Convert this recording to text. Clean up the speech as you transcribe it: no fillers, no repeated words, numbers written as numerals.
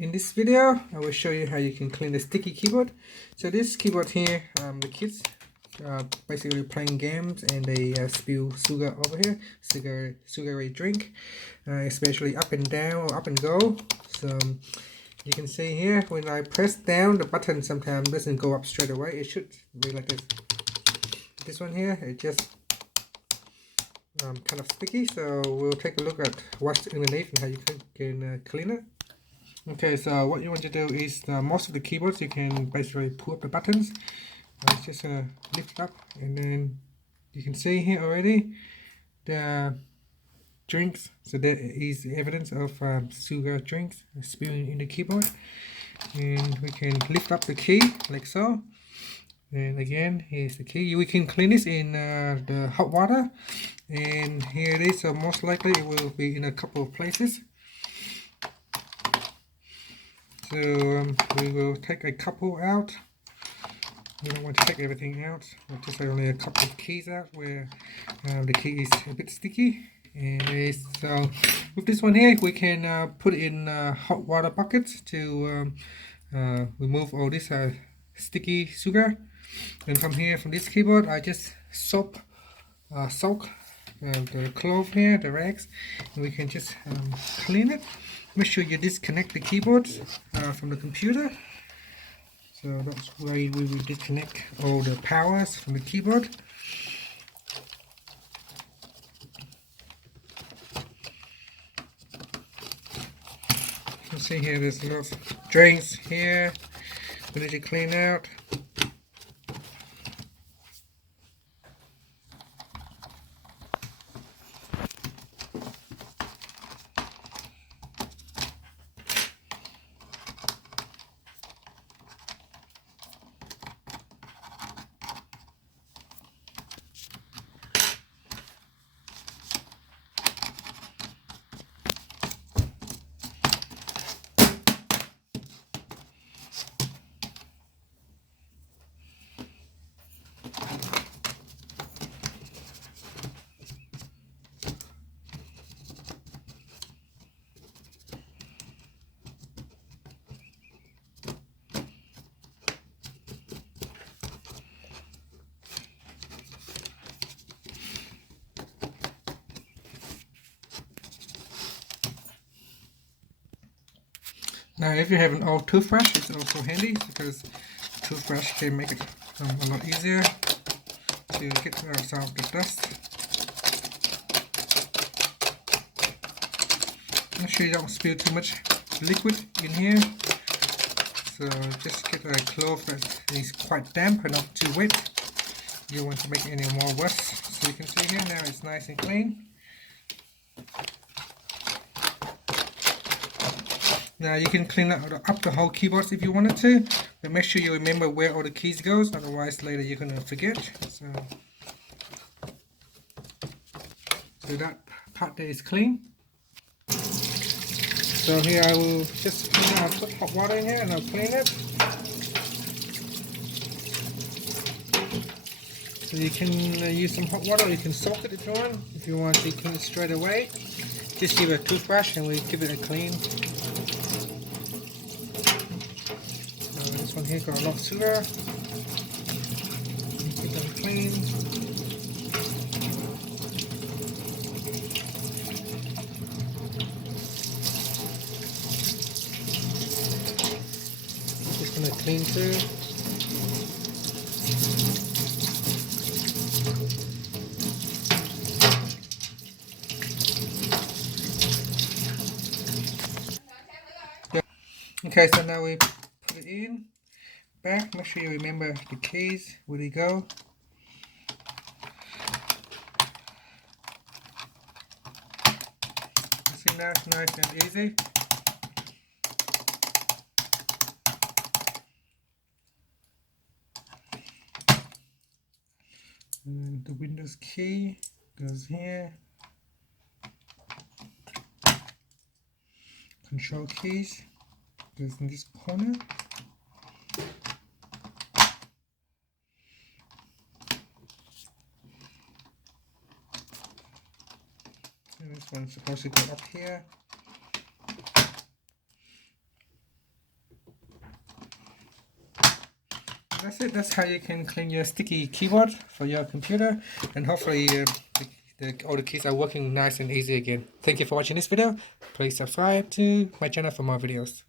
In this video, I will show you how you can clean the sticky keyboard. So this keyboard here, the kids are basically playing games and they spill sugar over here, sugary drink, especially up and down or up and go. So you can see here, when I press down, the button sometimes doesn't go up straight away. It should be like this. This one here, it just kind of sticky. So we'll take a look at what's underneath and how you can clean it. Okay, so what you want to do is most of the keyboards you can basically pull up the buttons. It's just lift it up, and then you can see here already the drinks. So there is evidence of sugar drinks spilling in the keyboard, and we can lift up the key like so. And again, here's the key. We can clean this in the hot water, and here it is. So most likely it will be in a couple of places. So we will take a couple out. We don't want to take everything out. We'll just only a couple of keys out where the key is a bit sticky. And so with this one here, we can put it in hot water buckets to remove all this sticky sugar. And from here, from this keyboard, I just soak the cloth here, the rags, and we can just clean it. Make sure you disconnect the keyboard from the computer. So that's where we will disconnect all the powers from the keyboard. You can see here there's lots of drains here we need to clean out. Now if you have an old toothbrush, it's also handy because toothbrush can make it a lot easier to get some of the dust. Make sure you don't spill too much liquid in here. So just get a cloth that is quite damp and not too wet. You don't want to make it any more worse. So you can see here now it's nice and clean. Now you can clean up the whole keyboards if you wanted to, but make sure you remember where all the keys goes, otherwise later you're gonna forget. So that part there is clean. So here I will just clean it. I'll put hot water in here and I'll clean it. So you can use some hot water, or you can soak it if you want. If you want to clean it straight away, just use a toothbrush and we give it a clean. This one here got a lot of sugar. Keep them clean. Just gonna clean too. Okay, so now we put it in. Back, make sure you remember the keys, where they go. You see now it's nice and easy. And the Windows key goes here. Control keys goes in this corner. And this one's supposed to go up here. That's it. That's how you can clean your sticky keyboard for your computer, and hopefully all the keys are working nice and easy again. Thank you for watching this video. Please subscribe to my channel for more videos.